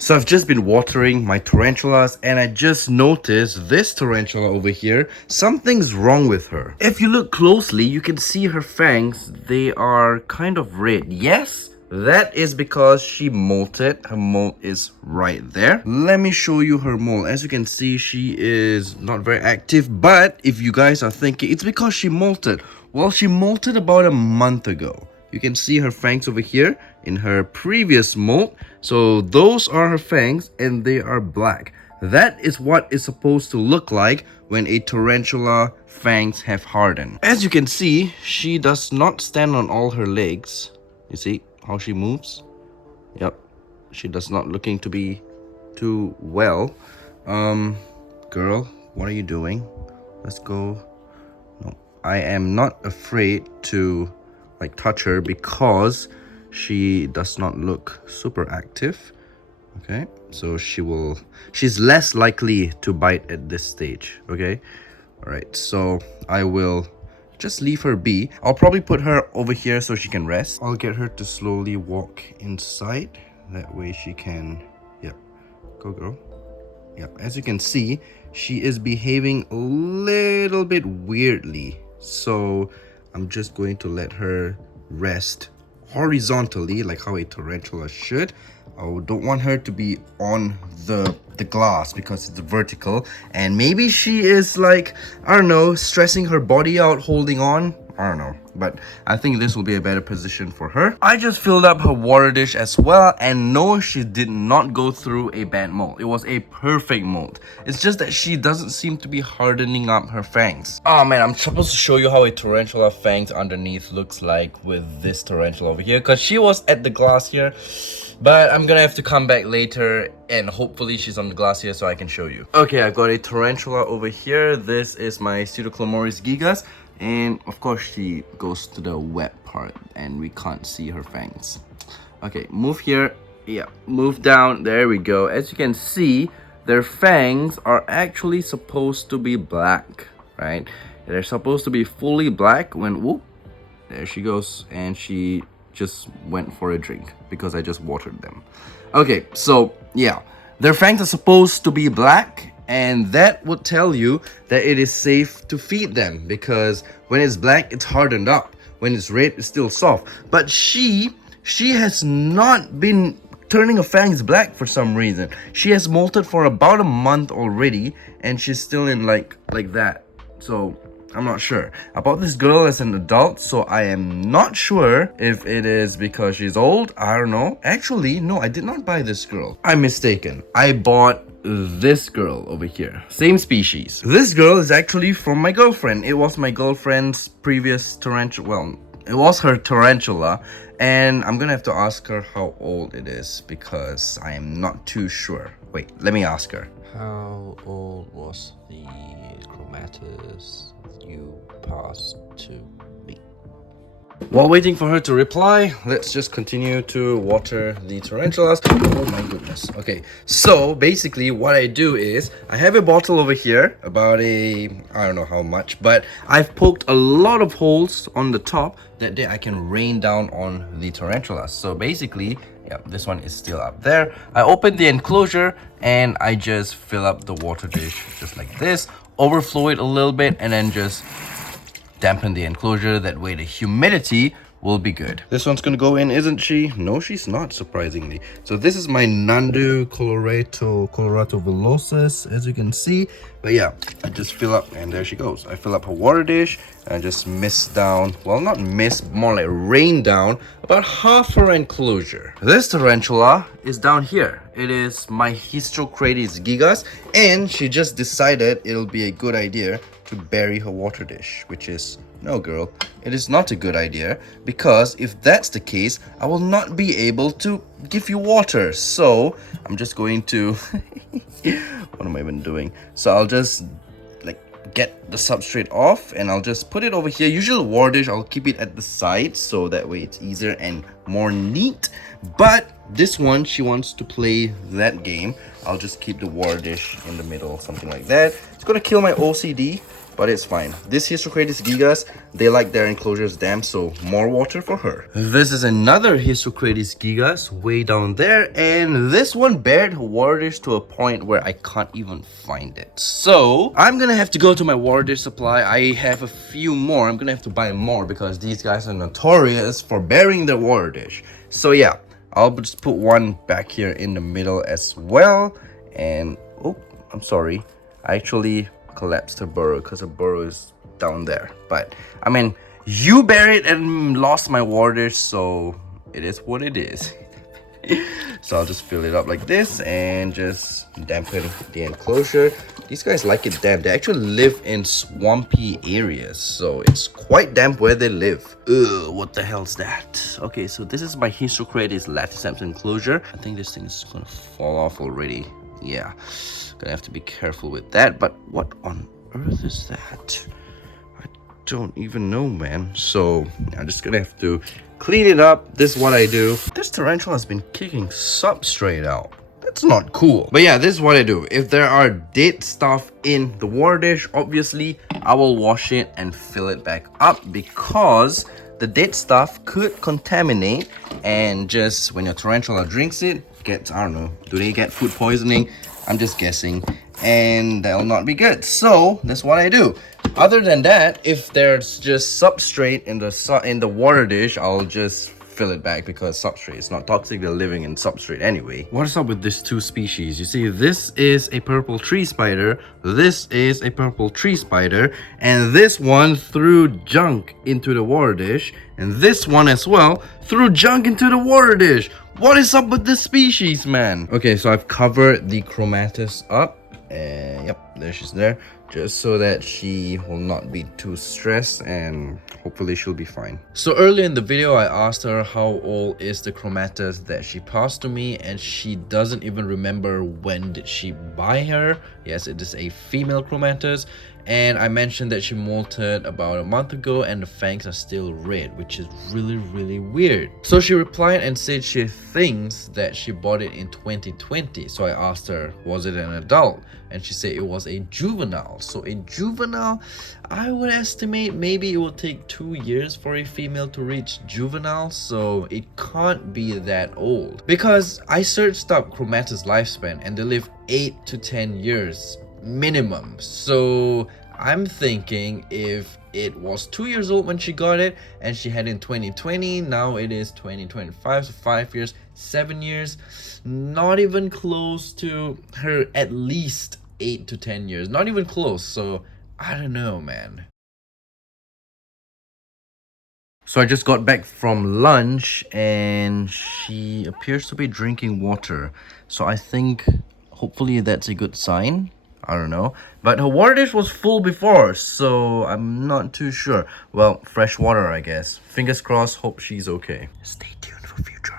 So I've just been watering my tarantulas and I just noticed this tarantula over here, something's wrong with her. If you look closely, you can see her fangs, they are kind of red. Yes, that is because she molted. Her molt is right there. Let me show you her molt. As you can see, she is not very active, but if you guys are thinking it's because she molted, well, she molted about a month ago. You can see her fangs over here in her previous molt. So those are her fangs and they are black. That is what it's supposed to look like when a tarantula fangs have hardened. As you can see, she does not stand on all her legs. You see how she moves? Yep. She does not looking to be too well. Girl, what are you doing? Let's go. No, I am not afraid to like touch her because she does not look super active. Okay, so she's less likely to bite at this stage. Okay, all right, so I will just leave her be. I'll probably put her over here so she can rest. I'll get her to slowly walk inside, that way she can, yep, go girl. Yep, as you can see, she is behaving a little bit weirdly, so I'm just going to let her rest horizontally like how a tarantula should. I don't want her to be on the glass because it's vertical, and maybe she is like, I don't know, stressing her body out, holding on. I don't know, but I think this will be a better position for her. I just filled up her water dish as well, and no, she did not go through a bad molt. It was a perfect molt. It's just that she doesn't seem to be hardening up her fangs. Oh man, I'm supposed to show you how a tarantula fangs underneath looks like with this tarantula over here, because she was at the glass here, but I'm gonna have to come back later and hopefully she's on the glass here so I can show you. Okay, I've got a tarantula over here. This is my Pseudoclomoris gigas. And of course she goes to the wet part and we can't see her fangs. Okay, move here. Yeah, move down. There we go. As you can see, their fangs are actually supposed to be black, right? They're supposed to be fully black when, whoop, there she goes. And she just went for a drink because I just watered them. Okay, so yeah, their fangs are supposed to be black, and that would tell you that it is safe to feed them because when it's black, it's hardened up. When it's red, it's still soft. But she has not been turning her fangs black for some reason. She has molted for about a month already, and she's still in like that. So I'm not sure about this girl as an adult, so I am not sure if it is because she's old. I don't know. Actually, no, I did not buy this girl. I'm mistaken. I bought this girl over here, same species. This girl is actually from my girlfriend. It was my girlfriend's previous tarantula. Well, it was her tarantula, and I'm gonna have to ask her how old it is because I am not too sure. Wait, let me ask her. How old was the chromatus you passed to me? While waiting for her to reply, let's just continue to water the tarantulas. Oh my goodness. Okay, so basically what I do is I have a bottle over here, about I don't know how much, but I've poked a lot of holes on the top that I can rain down on the tarantulas. So basically, yeah, this one is still up there. I open the enclosure and I just fill up the water dish just like this, overflow it a little bit, and then just dampen the enclosure. That way the humidity will be good. This one's gonna go in, isn't she? No, she's not, surprisingly. So this is my Nhandu Colorado Velocis, as you can see. But yeah, I just fill up, and there she goes. I fill up her water dish and I just mist down, well, not mist, more like rain down about half her enclosure. This tarantula is down here. It is my Hystrocrates gigas, and she just decided it'll be a good idea to bury her water dish, which is, no girl, it is not a good idea, because if that's the case, I will not be able to give you water. So I'm just going to what am I even doing? So I'll just like get the substrate off and I'll just put it over here. Usually water dish, I'll keep it at the side so that way it's easier and more neat. But This one, she wants to play that game. I'll just keep the water dish in the middle, something like that. It's gonna kill my OCD, but it's fine. This Histrocrates gigas, they like their enclosures damp, so more water for her. This is another Histrocrates gigas way down there, and this one bared her water dish to a point where I can't even find it. So I'm gonna have to go to my water dish supply. I have a few more. I'm gonna have to buy more because these guys are notorious for burying their water dish. So yeah, I'll just put one back here in the middle as well. And oh, I'm sorry, I actually collapsed her burrow because her burrow is down there. But I mean, you buried and lost my water dish, so it is what it is. So I'll just fill it up like this and just dampen the enclosure. These guys like it damp. They actually live in swampy areas, so it's quite damp where they live. Ugh, what the hell's that? Okay, so this is my Histrocrates laticeps enclosure. I think this thing is gonna fall off already. Yeah, gonna have to be careful with that. But what on earth is that? I don't even know, man. So I'm just gonna have to clean it up. This is what I do. This tarantula has been kicking substrate out. That's not cool. But yeah, this is what I do. If there are dead stuff in the water dish, obviously I will wash it and fill it back up, because the dead stuff could contaminate, and just when your tarantula drinks it, gets, I don't know, do they get food poisoning? I'm just guessing, and that'll not be good. So that's what I do. Other than that, if there's just substrate in the water dish, I'll just fill it back, because substrate is not toxic. They're living in substrate anyway. What is up with these two species? You see, this is a purple tree spider, this is a purple tree spider, and this one threw junk into the water dish, and this one as well threw junk into the water dish. What is up with this species, man? Okay, so I've covered the chromatus up, and yep, there she's there, just so that she will not be too stressed, and hopefully she'll be fine. So earlier in the video, I asked her how old is the chromatus that she passed to me, and she doesn't even remember when did she buy her. Yes, it is a female chromatus, and I mentioned that she molted about a month ago and the fangs are still red, which is really weird. So she replied and said she thinks that she bought it in 2020. So I asked her, was it an adult? And she said it was a juvenile. So a juvenile, I would estimate maybe it will take 2 years for a female to reach juvenile, so it can't be that old. Because I searched up chromatus lifespan and they live 8 to 10 years minimum. So I'm thinking if it was 2 years old when she got it and she had it in 2020, now it is 2025, so 5 years, 7 years, not even close to her at least 8 to 10 years, not even close. So I don't know, man. So I just got back from lunch and she appears to be drinking water, so I think hopefully that's a good sign. I don't know, but her water dish was full before, so I'm not too sure. Well, fresh water, I guess. Fingers crossed, hope she's okay. Stay tuned for future